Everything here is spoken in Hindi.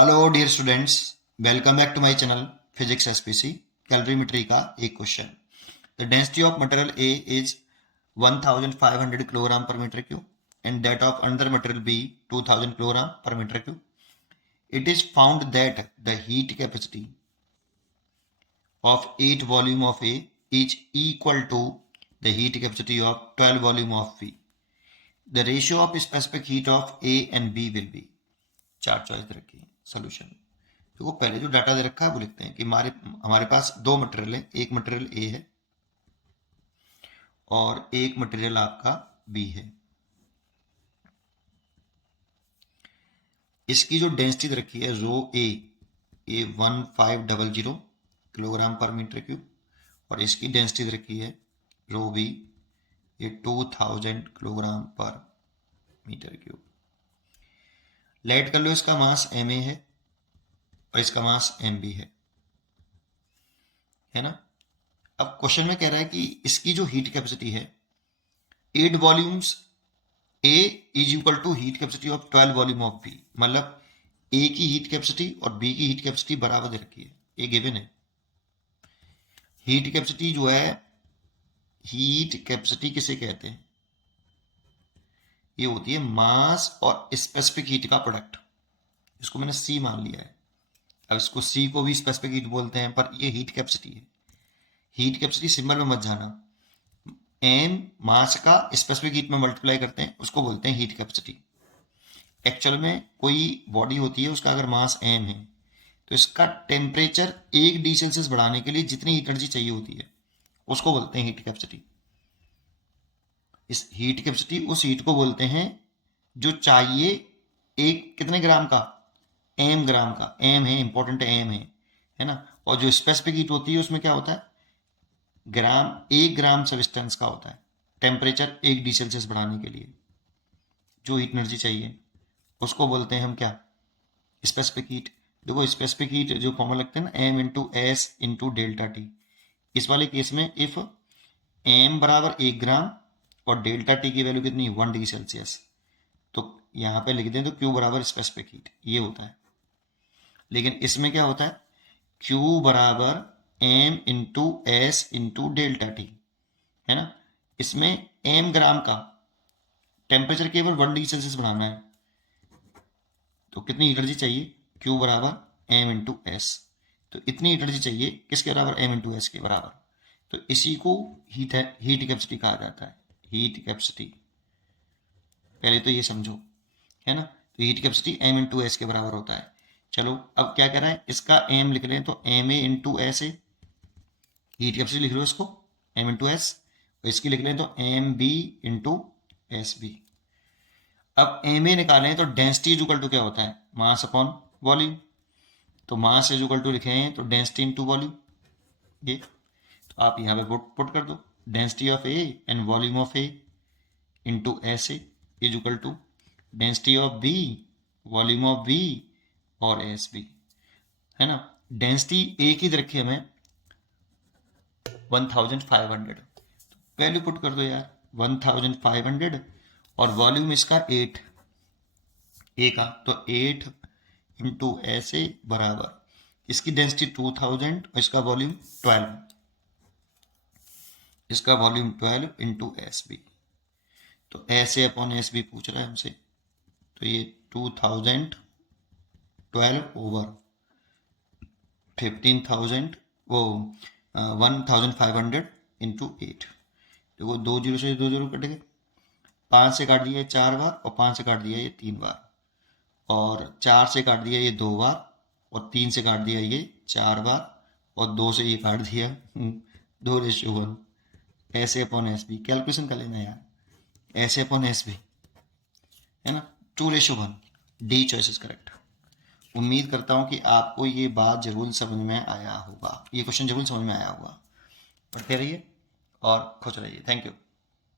Hello dear students, welcome back to my channel physics SPC. Calorimetry का एक question. The density of material A is 1500 kilogram per metre cube and that of another material B 2000 kilogram per metre cube. It is found that the heat capacity of 8 volume of A is equal to the heat capacity of 12 volume of B. The ratio of specific heat of A and B will be. चार चॉइस दे रखी है सोल्यूशन। देखो पहले जो डाटा दे रखा है वो लिखते हैं कि हमारे पास दो मटेरियल है, एक मटेरियल ए है और एक मटेरियल आपका बी है। इसकी जो डेंसिटी दे रखी है रो ए 1500 किलोग्राम पर मीटर क्यूब और इसकी डेंसिटी दे रखी है रो B 2000 kilogram per metre cube. Late कर लो, इसका मास एम ए है और इसका मास एम बी है ना। अब क्वेश्चन में कह रहा है कि इसकी जो हीट कैपेसिटी है 8 volumes A is equal to heat capacity of 12 volume of B, मतलब ए की हीट कैपेसिटी और बी की हीट कैपेसिटी बराबर दे रखी है, ये गिवन है। हीट कैपेसिटी जो है, हीट कैपेसिटी किसे कहते हैं? ये होती है मास और स्पेसिफिक हीट का प्रोडक्ट। इसको मैंने सी मान लिया है। अब इसको सी को भी स्पेसिफिक हीट बोलते हैं, पर ये हीट कैपेसिटी है। हीट कैपेसिटी सिंबल में मत जाना। एम मास का स्पेसिफिक हीट में मल्टीप्लाई करते हैं, उसको बोलते हैं हीट कैपेसिटी। एक्चुअल में कोई बॉडी होती है, उसका अगर मास एम है तो इसका टेम्परेचर 1 डिग्री सेल्सियस बढ़ाने के लिए जितनी एनर्जी चाहिए होती है उसको बोलते हैं हीट कैपेसिटी। इस हीट कैपेसिटी उस हीट को बोलते हैं जो चाहिए एक कितने ग्राम का, एम ग्राम का। एम है इंपॉर्टेंट, एम है ना। और जो स्पेसिफिक हीट होती है उसमें क्या होता है, ग्राम, 1 ग्राम सब्सटेंस का होता है टेम्परेचर 1 डिग्री सेल्सियस बढ़ाने के लिए जो हीट एनर्जी चाहिए उसको बोलते हैं हम क्या, स्पेसिफिक हीट। देखो स्पेसिफिक हीट जो फॉर्मूला लगते हैं ना, M into S into delta T. इस वाले केस में इफ एम बराबर 1 ग्राम और डेल्टा टी की वैल्यू कितनी, 1 डिग्री सेल्सियस, तो यहाँ पे लिख दें तो क्यू बराबर स्पेसिफिक हीट, ये होता है। लेकिन इसमें क्या होता है, क्यू बराबर M into S into delta T, है ना। इसमें एम ग्राम का टेम्परेचर केवल 1 डिग्री सेल्सियस बढ़ाना है, तो कितनी एनर्जी चाहिए, क्यू बराबर एम इंटू एस। तो इतनी एनर्जी चाहिए किसके बराबर, एम इंटू एस के बराबर। तो इसी को हीट कैपेसिटी कहा जाता है, हीट कैपेसिटी। पहले तो ये समझो, है ना। तो heat capacity M into S के बराबर होता है। चलो अब क्या कह रहा है, इसका एम लिख लें तो M A into S A, heat capacity लिख लो इसको एम इंटू एस, और इसकी लिख लें तो M B into S B. अब एम ए निकालें तो डेंसिटी इज इक्वल टू क्या होता है, मास अपॉन वॉल्यूम। तो मास इज इक्वल टू लिखें तो डेंसिटी इंटू वॉल्यूम, ये तो आप यहाँ पे पुट कर दो, density of A and volume of A into S A is equal to density of B, volume of B और एस बी, है ना। डेंसिटी ए की रखी हमें 1500, वैल्यू पुट कर दो यार 1500, और वॉल्यूम इसका 8 ए का, तो 8 इंटू एस ए बराबर इसकी डेंसिटी 2000 और इसका वॉल्यूम 12, इसका वॉल्यूम 12 इंटू एस बी। तो S A upon S B पूछ रहा है हमसे, तो ये 2012 ओवर 15,000 वो 1500 इंटू 8। देखो 2 जीरो से 2 जीरो कट गए, 5 से काट दिया 4 बार और 5 से काट दिया ये 3 बार, और 4 से काट दिया ये 2 बार और 3 से काट दिया ये 4 बार, और 2 से ये काट दिया 2:1। ऐसे अपॉन एस बी कैलकुलेशन कर लेना यार, ऐसे अपॉन एस बी, है ना। 2:1, डी चॉइस इज करेक्ट। उम्मीद करता हूँ कि आपको ये बात जरूर समझ में आया होगा, ये क्वेश्चन जरूर समझ में आया होगा। पढ़ते रहिए और खुश रहिए। Thank you.